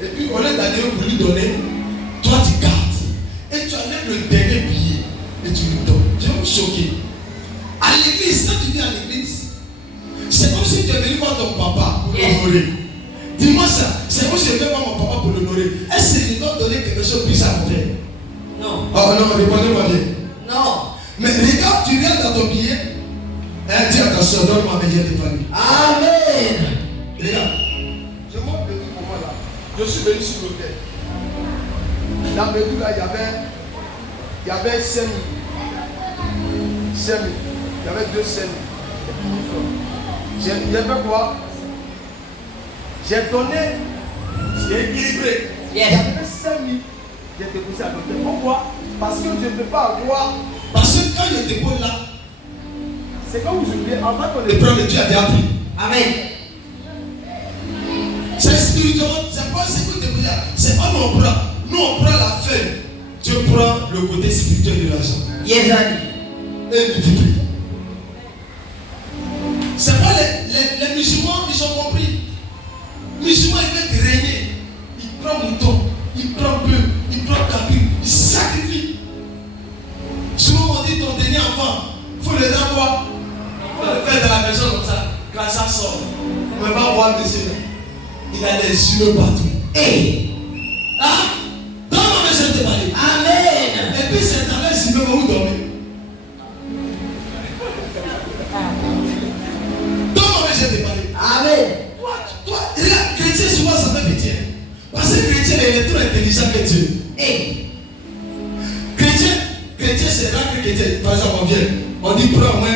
Et puis au lieu d'aller pour lui donner, toi tu gardes. Et tu enlèves le dernier billet et tu lui donnes. Tu vas me choquer. À l'église, quand tu viens à l'église, c'est comme si tu es venu voir ton papa pour l'honorer. Dis-moi ça, c'est comme si je vais voir mon papa pour l'honorer. Est-ce que je dois donner quelque chose plus à mon père? Non. Oh non, répondez-moi bien. Non. Mais regarde, tu regardes dans ton billet. Dis à ta soeur, donne-moi mes billets de famille. Amen. Regarde, je montre le truc pour moi là. Je suis venu sur l'hôtel. Dans le truc là, il y avait 5 000. 5 000. Il y avait 2 5 000. J'ai fait quoi? J'ai donné, j'ai équilibré. Yes. Il y avait 5 000. J'ai déposé à l'hôtel. Pourquoi? Parce que je ne peux pas avoir. Parce que quand je dépose là, c'est comme vous oubliez, en fait, on est prendre Dieu a déjà pris. Amen. C'est spirituellement, c'est pas ce que vous déposez. C'est pas nous on prend. Nous on prend la feuille. Dieu prend le côté spirituel de l'argent. Yes, Daddy. Et multiplie. C'est pas les musulmans, ils ont compris. Les musulmans, ils veulent régner. Ils prennent mouton, ils prennent peu, ils prennent capille, ils sacrifient. Souvent on dit ton dernier enfant, il faut le avoir. Il faut le faire dans la maison comme ça. Quand ça sort, on va voir monsieur. Il a des yeux partout. Hey! Ah! Donne-moi mes yeux de parler. Amen. Et puis c'est à l'aise, il me va où dormir. Donne-moi mes yeux de parler. Amen. Toi, regarde, chrétien souvent ça fait pitié. Parce que chrétien il est trop intelligent que Dieu. Hey. Chrétien c'est là que chrétien. Par exemple, on vient, on dit prends moi,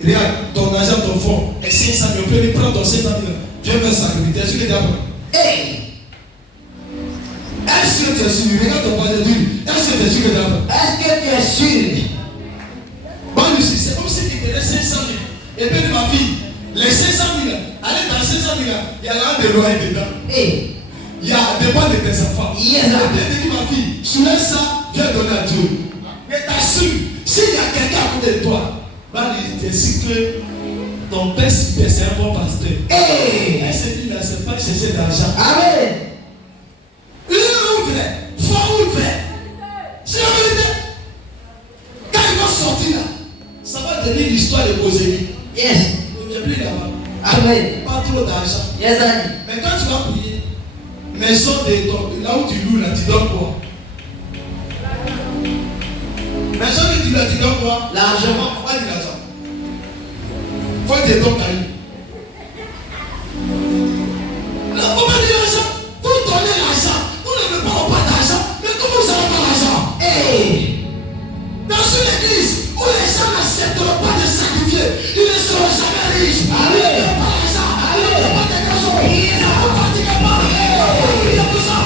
regarde, ton argent, ton fonds, et 500 000, on peut lui prendre ton 500 000. Viens faire sacrifier. Est-ce que tu es d'accord? Hey. Est-ce que tu es sûr? Regarde ton père de Dieu. Est-ce que tu es sûr que tu es d'accord? Est-ce que tu es sûr? Bon, Lucie, c'est comme si tu tenais 500 000. Et puis ma fille, les 500 000, allez dans 500 000, il y a là des loyers dedans. Hey. Il y a des points de tes enfants. Yes. Et puis dit ma fille, soulève ça, viens donner à Dieu. Mais t'assures, s'il y a quelqu'un à côté de toi, va lui dire que ton père c'est un bon pasteur. Hey. Elle se dit là, c'est pas chercher d'argent. Amen. Ouvre, faut ouvrir. C'est la vérité. Quand ils vont sortir là, ça va devenir l'histoire de Bosélie. Yes. Il n'y a plus là-bas. Amen. Pas trop d'argent. Yes, Daddy. Mais quand tu vas prier, maison de ton, là où tu loues là, tu donnes quoi? Maison que tu loues là, tu donnes quoi? L'argent. Faut pas dire l'argent. Faut que tu donnes ta vie. Non, faut pas dire l'argent. Vous donnez l'argent. Vous ne me parlez pas d'argent. Mais comment vous avez pas l'argent? Hey. Dans une église où les gens n'accepteront pas de sacrifier, ils ne seront jamais riches. Amen. Ils n'ont pas l'argent. Ils n'ont pas de raison. Ils ne vont pratiquer pas. Il y a tout ça.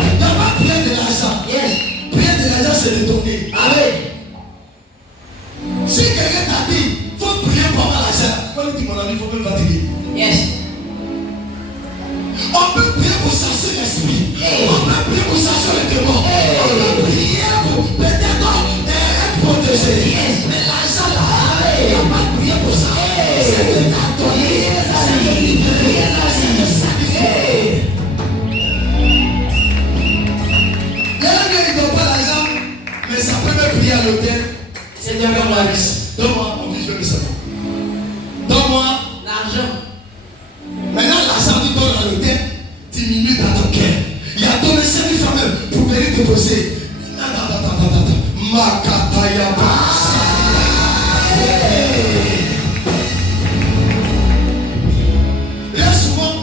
Il n'y a pas prier de l'argent. Yes. Prier de l'argent, c'est de donner. Amen. Si quelqu'un t'a dit, il faut prier pour avoir l'argent, quand il dit mon ami, il faut me fatiguer. Yes. On peut prier pour chasser l'esprit. On peut prier pour chasser les démons. On peut prier pour peut-être être protégé. Mais l'argent là, il n'y a pas de prier pour ça. C'est de t'attendre. C'est de libérer. C'est de sacrifier. Les gens qui ne donnent pas l'argent, mais ça peut me prier à l'hôtel. Seigneur, donne-moi la vie. Donne-moi, mon fils, je veux que ça. Donne-moi L'argent. Maintenant, l'argent tu donnes à l'hôtel, diminue dans ton cœur. Il y a donné 5 000 femmes pour venir te poser. Makataya. Bien souvent,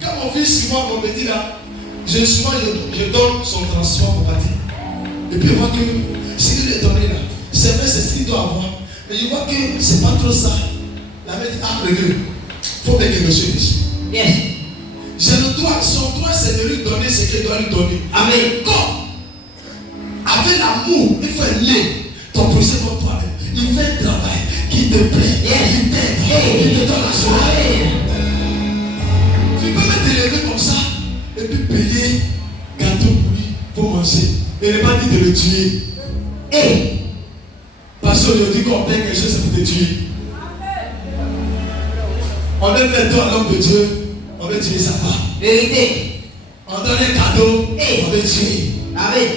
quand mon fils, moi, mon petit là, je donne son transport pour partir. Et puis, je vois que ce qu'il lui est donné là, c'est vrai, c'est ce qu'il doit avoir. Mais je vois que c'est pas trop ça. La mère dit, ah, le Dieu. Il faut bien que monsieur dise. Yes. J'ai le droit, son droit c'est de lui donner ce qu'il doit lui donner. Amen. Comme avec l'amour, il faut aimer ton prochain pour toi-même. Il fait un travail qui te plaît, qui t'aide, qui te donne la joie. Tu peux même t'élever comme ça et puis payer gâteau pour lui pour manger. Et ne pas dire de le tuer. Hey. Parce qu'aujourd'hui, quand on paye quelque chose, c'est pour te tuer. On On veut faire toi l'homme de Dieu, on veut tuer sa femme. Vérité. On donne un cadeau, Hey. on veut tuer. Amen.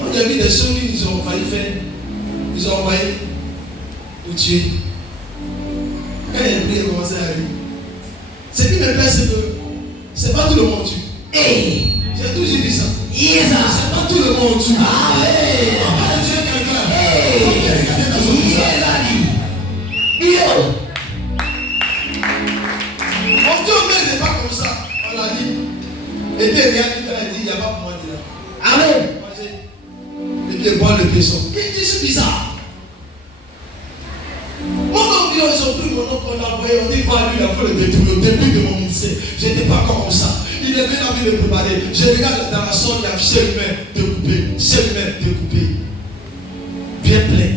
On a vu des choses qu'ils ont failli faire. Ils ont envoyé pour tuer. Quand il y a une prière commencé à aller. Ce qui me plaît, c'est que c'est pas tout le monde tue. Hey. J'ai toujours dit ça. Yes. C'est pas tout le monde tue. Amen. On va tuer quelqu'un. Hey. On va regarder dans son visage. Yo. Mon Dieu, mais n'est pas comme ça. On l'a dit. Et puis rien, il a dit, il n'y a pas pour moi de là. Amen. Et puis boire le caisson. Il dit c'est bizarre. Moi, quand ils ont pris mon nom, on l'a envoyé, on dit va lui, il a fait le détruire au début de mon ministère. Je n'étais pas encore comme ça. Il est venu envie de préparer. Je regarde dans la sonde, il y a chair humaine découpée. Chair humaine découpée. Bien plein.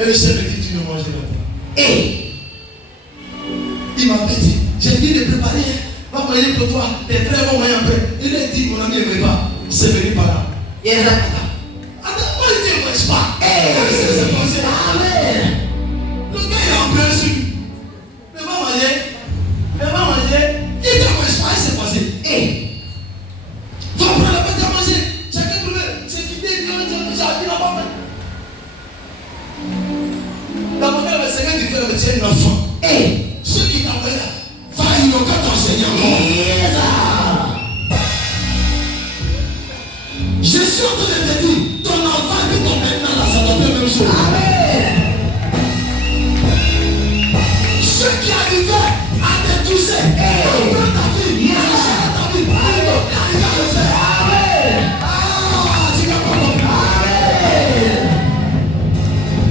Et le chef me dit tu ne manges pas. Hey. Il m'avait dit, j'ai dit de préparer, va manger pour toi, tes frères vont manger après. Il a dit, mon ami ne veut pas, c'est venu par là. Yes. Attends, moi je dis, ne mange pas. Hey. C'est pensé. Amen. Le gars il a un peu su. Mais va manger. Mais va manger. Il ne mange pas, il s'est passé. Hey. Va prendre la pâte à manger. Chacun trouve, c'est quitté, il n'a pas fait. D'abord, c'est quand tu fais le métier d'un enfant. Hey. Ceux qui t'envoient là, va innover ton Seigneur. Yes. Je suis en train de te dire, ton enfant et ton maintenant là, ça doit faire la même chose. Amen. Ceux qui arrivaient à te toucher, dans ta vie, à ta vie, ils vont arriver à le faire. Amen. Ah, tu vas pas comprendre. Amen.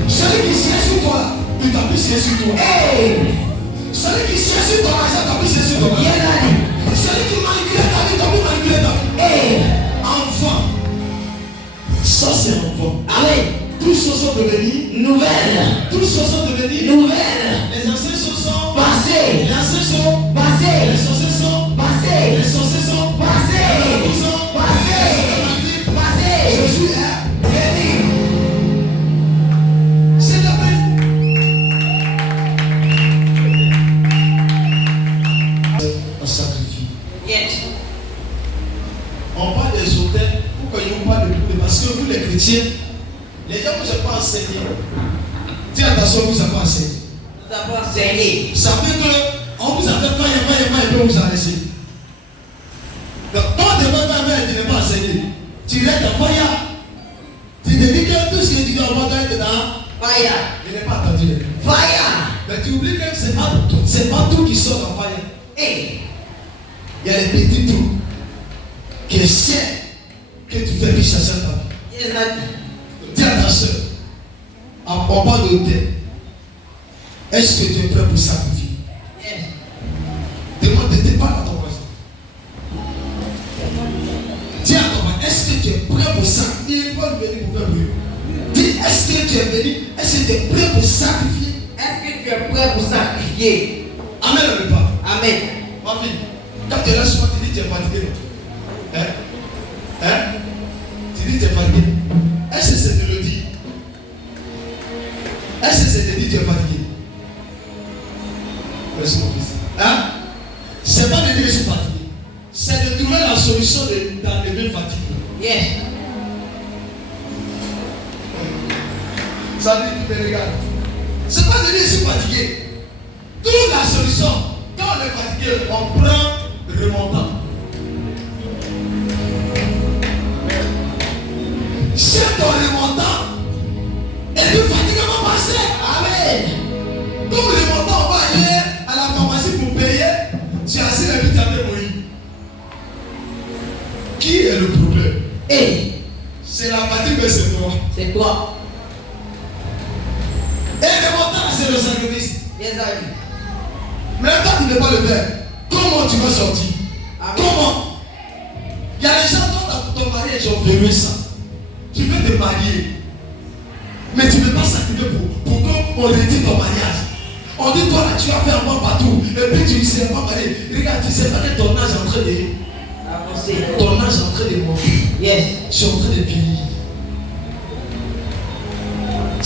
Celui qui sied sur toi, il t'a pu sied sur toi. Hey. Celui qui sied sur ton argent, t'a pu sied sur ton argent. Yes. Celui qui manipule ta vie, t'a pu manipuler ta vie. Hey. Enfant, ça c'est enfant. Amen. Tous ceux sont devenus Nouvelle. tous ceux sont devenus Nouvelle. les anciens sont Passé. les anciens sont Passé. les anciens sont Passé. les anciens sont Passé. les sont Passé. Passé. Jésus est béni. C'est la paix. On sacrifie. Yes. On parle des hôtels pour qu'il n'y ait pas de problème. Parce que vous les chrétiens, les gens vous n'ont pas enseigné. Dis attention, vous n'avez pas enseigné. Nous avons enseigné. Ça fait qu'on vous a fait et puis on vous a laissé. Donc, quand tu ne vas pas faire, tu n'es pas enseigné. Tu restes en fire. Tu te dis que tout ce que tu dois avoir dedans, Fire. il n'est pas attendu. Fire. Mais tu oublies que ce n'est pas tout qui sort en fire. Hey. Il y a les petits trous qui essaient que tu fais plus chercher ta vie. Yes. Dis à ta soeur, on parle de thé. Est-ce que tu es prêt pour sacrifier? Yes. Demande, n'étais pas à ton voisin. Dis à ton voisin, est-ce que tu es prêt pour sacrifier? Il va venir pour faire bruit. Dis, est-ce que tu es venu? Est-ce que tu es prêt pour sacrifier? Est-ce que tu es prêt pour sacrifier? Amène le repas. Amen. Ma fille, quand tu es là souvent, tu dis tu es fatigué. Hein? Hein? Tu dis tu es fatigué. Est-ce que c'est de le dire? Est-ce que c'est de dire tu es fatigué? Merci mon fils. Hein? C'est pas de dire que je suis fatigué. C'est de trouver la solution d'enlever fatigue. Yes. Ça dit tu me regardes. C'est pas de dire que je suis fatigué. Trouve la solution. Quand on est fatigué, on prend le remontant. C'est ton remontant. Et puis fatigue va passer. Amen. Comme remontant, on va aller à la pharmacie pour payer. Tu as assis la vie de mourir. Qui est le problème? Hey. C'est la fatigue, mais c'est toi. C'est toi. Et le montant, c'est le sacrifice. Yes, Ali. Mais quand tu ne peux pas le faire, comment tu vas sortir? Amen. Comment? Il y a des gens dont ton mariage ont verrouillé ça. Tu veux te marier, mais tu ne veux pas sacrifier pour qu'on retire ton mariage. On dit toi là, tu vas faire un bon partout, et puis tu ne sais pas marier. Regarde, tu ne sais pas que ton âge est en train de. Avancez. Ton âge est en train de monter. Yes. Tu es en train de vieillir.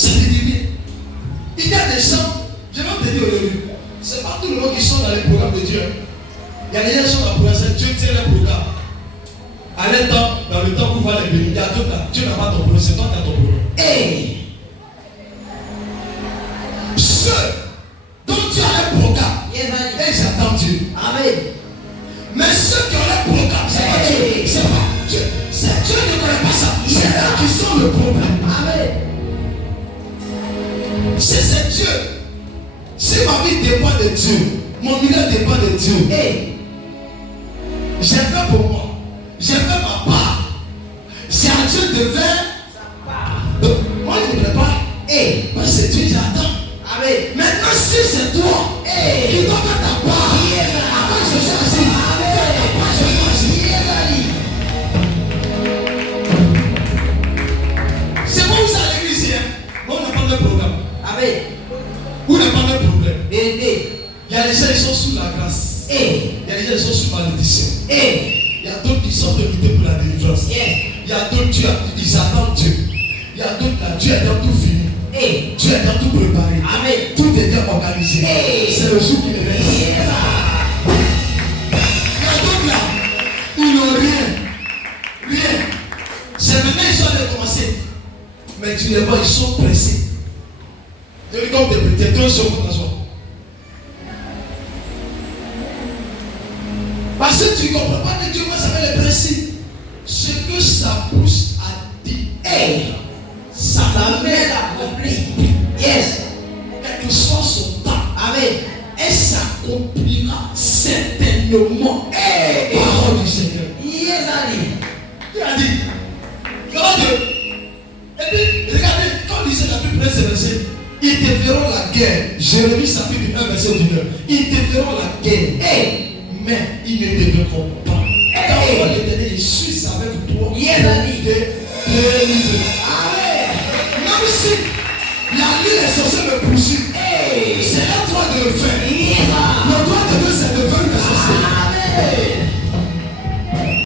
Ça te dit bien. Il y a des gens, je vais te dire au début, c'est pas tout le monde qui sont dans les programmes de Dieu. Il y a des gens qui sont dans le programme, Dieu tient les programmes. À l'instant, dans le temps où va les bénir, il y a Dieu n'a pas ton problème, c'est toi qui as ton problème. Hey. Ceux dont Dieu a un programme, Yes, Daddy. et j'attends Dieu. Amen. Mais ceux qui ont un programme, c'est pas Dieu. C'est pas Dieu. C'est Dieu ne connaît pas ça. C'est eux qui sont le problème. Amen. Si c'est Dieu, si ma vie dépend de Dieu, mon milieu dépend de Dieu, Hey. j'ai fait pour moi. J'ai fait ma part. Si à Dieu de faire, moi je ne prépare. Hey. Parce que c'est Dieu, j'attends. Amen. Maintenant, si c'est toi qui dois faire ta part, après je choisis. Fais ta part, je choisis. Yes, Daddy. C'est moi vous à l'église ici. Moi, on n'a pas de programme. Amen. Vous n'avez pas de problème. Vérité. Il y a des gens qui sont sous la grâce. Hey. Il y a des gens qui sont sous malédiction. Hey. Il y a d'autres qui sont invités pour la délivrance. Yes. Il y a d'autres, ils attendent Dieu. Il y a d'autres là, Dieu a déjà tout fini. Hey. Dieu a déjà tout préparé. Amen. Tout est déjà organisé. Hey. C'est le jour qui les reste. Yes. Il y a d'autres là, ils n'ont rien. Rien. C'est maintenant ils sont allés commencer. Mais tu les vois, ils sont pressés. Je dis comme des petits, deux secondes à soi. Parce que tu ne comprends pas que Dieu va savoir les principes. Ce que sa bouche a dit, Hey. ça Amen. Accompli. Yes. quel que soit son temps, Amen. elle s'accomplira certainement. Hey. Parole du Seigneur. Yes, Daddy. Dieu a dit, regarde Dieu. Et puis, regardez, quand on lisait la Bible, ce verset, ils te feront la guerre. Jérémie chapitre 1, verset 19. Ils te feront la guerre. Hey. Mais ils ne te verront pas. Hey. Car moi, l'Éternel, je suis avec toi. Yes, Daddy. Te délivrer. Amen. Même si la nuit, les sorciers me poursuivent, Hey. c'est à toi de le faire.